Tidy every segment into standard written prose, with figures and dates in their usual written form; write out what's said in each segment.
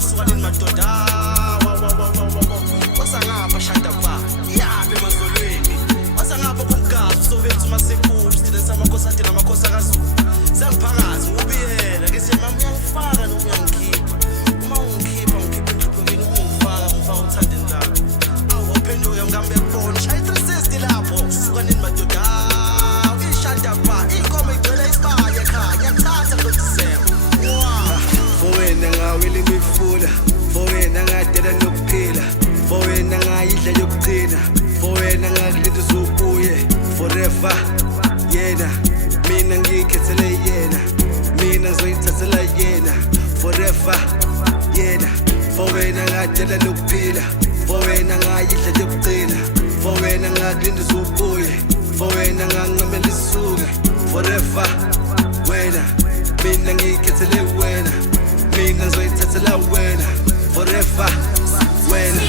usuka nini madoda wasangapha shada ba yabe emazolweni wasangapha kumgazi sovethu masekhulu students amakhosi ade namakhosi akaZulu sengiphakathi ubiyela ngithi mama uyangifaka noma uyangikhipha uma ungikhipha ngikhipha enhlupho ngifaka uthandeni lakho awuphenduke ngihambe kubona shaya 360 lapho usuka nini madoda ishada ba inkomo igcwele isibaya ekhaya ngiyathatha ngoDisemba fowena ngawela imifula fowena ngadela nokuphila fowena ngayidla yokugcina fowena ngakulinda uzubuye forever yena mina ngikhethele yena mina ngizoyithathela yena forever yena fowena ngadela nokuphila fowena ngayidla yokugcina fowena ngakulinda uzubuye fowena nganqamela isuke forever wena mina ngikhethele wena mina ngizoyithathela wena forever wena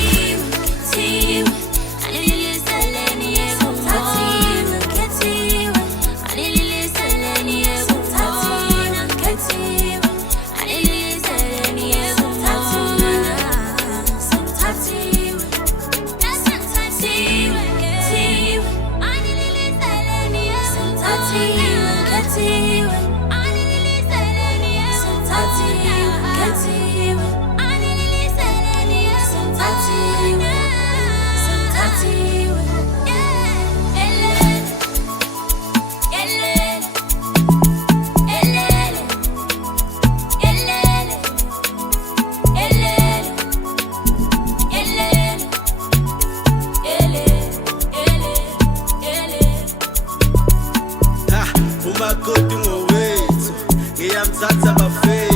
umakoti ngowethu ngiyamthatha bafethu